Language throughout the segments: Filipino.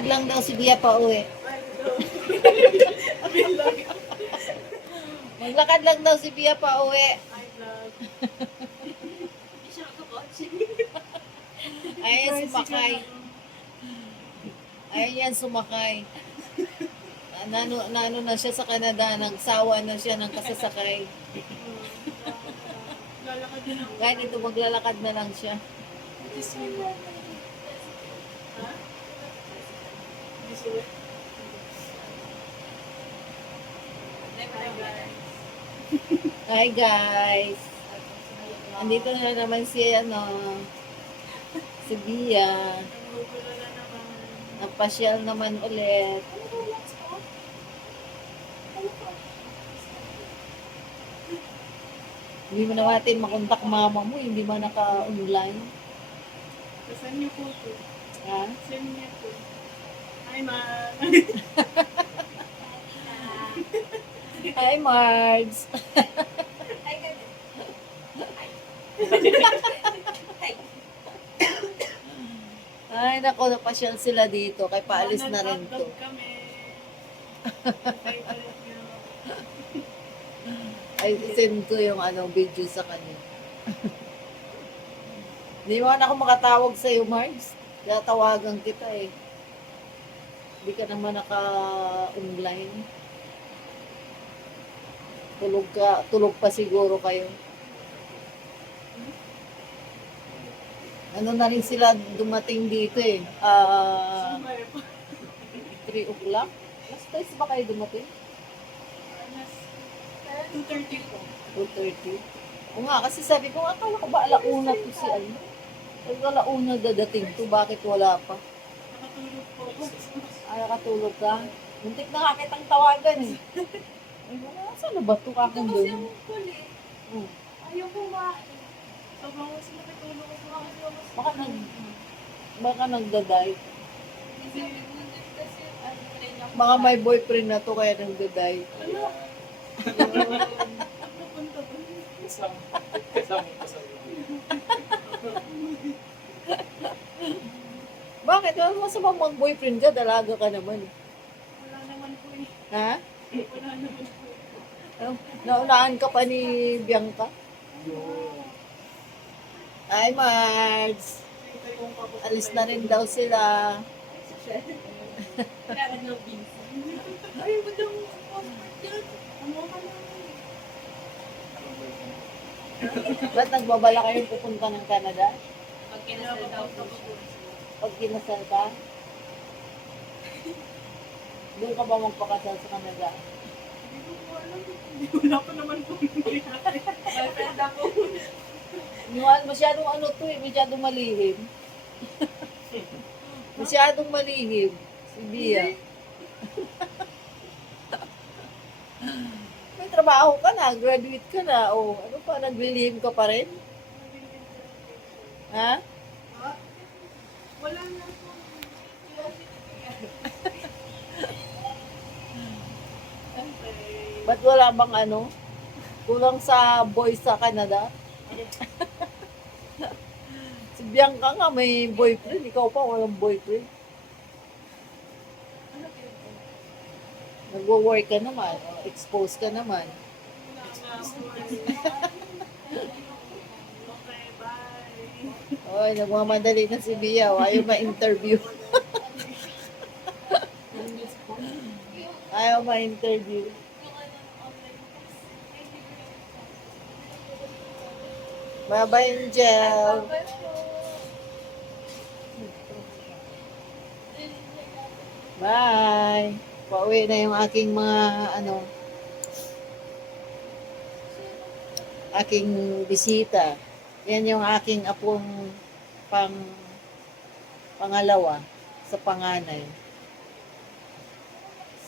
Maglakad lang daw si Bia pa uwi. Maglakad lang daw si Bia pa uwi. Ayan sumakay. Ayan sumakay. Nano na siya sa Canada, nagsawa na siya ng kasasakay. Lalakad din ako. Kahit ito maglalakad na lang siya. This way mo. Ha? This way? Hi guys. Andito na naman si si Bia. Nagugulo na naman. Napasyal naman ulit. Hindi mo natin makontak mama mo, hindi mo naka-online. Saan niyo po ito? Ha? Saan niyo po? Hi, ma. Hi Margs. Ay nako, napasyal sila dito. Kaya paalis na rin to. Nag-upload kami. Favorite niyo. Ay, send ko yung video sa kanya. Hindi mo na ako makatawag sa iyo, Margs. Kaya tawagan kita eh. Hindi ka naman naka-online. Tulog pa siguro kayo. Ano na rin sila dumating dito eh. Sumay pa. 3 o'clock? Last times ba kayo dumating? 2:30 po. 2:30? O nga, kasi sabi ko, akala ko ba alauna to si ano? Sabi ko, alauna dadating to, bakit wala pa? Nakatulog po ako. Ay, nakatulog ka? Muntik na nga kitang tawagan eh. Ay, saan na ba ito kakang doon? Oh, Ayaw kumain. Sobrang kasi nakatulog ako. baka nagdaday. Kasi, Baka may boyfriend na to kaya nagdaday. ano? Napunta ba? Bakit? Ano masama mag-boyfriend ka? Dalaga ka naman. Wala naman po eh. Ha? Wala naman po. Ano? Naunahan ka pa ni Bianca? Hi, Margs. Alis na rin daw sila. Ay, ba't yung passport yan? Ano ka na? Ba't nagbabala kayong pupunta ng Canada? Pag kinasal daw po. Pag kinasal ka? Doon ka ba magpakasal sa Canada? Hindi ko po alam. Hindi wala pa naman po nangyayari. Boyfriend na po. Masyadong to eh, masyadong malihim. Masyadong malihim. Si Bia. May trabaho ka na, graduate ka na, o ano pa, naglilihim ka pa rin? Ha? Wala na po. Ba't wala bang kulang sa boys sa Canada? Si Bianca nga may boyfriend, ikaw pa walang boyfriend. Nagwo-work ka naman, exposed ka naman. Wala nga po. Okay, bye. Oy, nagmamadali na si Bia, ayaw ma-interview. Ayaw ma-interview. Bye-bye, Angel. Bye. Pauwi na yung aking mga aking bisita. Yan yung aking apong pangalawa sa panganay.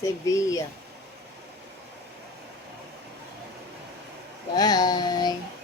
Si Bia. Bye.